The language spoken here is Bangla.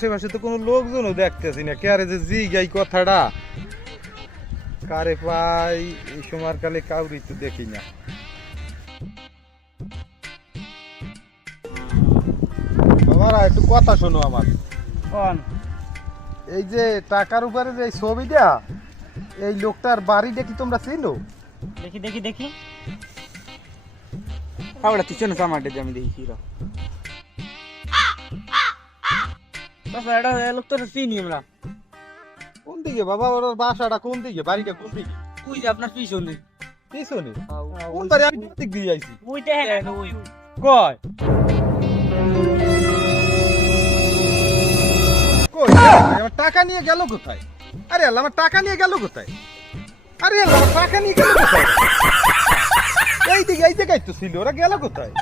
আশেপাশে তো কোনো লোকজনও দেখতেছি না, কে আরে যে জি গাই কথাটা কারে পাই এই সময় কালে কাউরি তো দেখি না। বাবারা একটু কথা শোনো আমার। কোন এই যে টাকার উপরে যে এই ছবিটা, এই লোকটার বাড়িটা কি তোমরা চিনো? দেখি দেখি দেখি কাউড়া তুই চেনো আমার আমি দেখি হিরো বাবা এটা লোক তো চিনি আমরা। কোন দিকে বাবা ওর বাসাটা কোন দিকে, বাড়িটা কোন দিকে? ওই যে আপনার পিছনে পিছনে? কোন বাড়ি? আমি কোন দিক দিয়ে আইছি? ওই দেখেন ওই কয় কই আমার টাকা নিয়ে গেল কোথায়? আরে আল্লাহ, আমার টাকা নিয়ে গেল কোথায়? আরে আল্লাহ, আমার টাকা নিয়ে গেল কোথায়? এই দিকে এই জায়গায় তো ছিল, ওরা গেল কোথায়?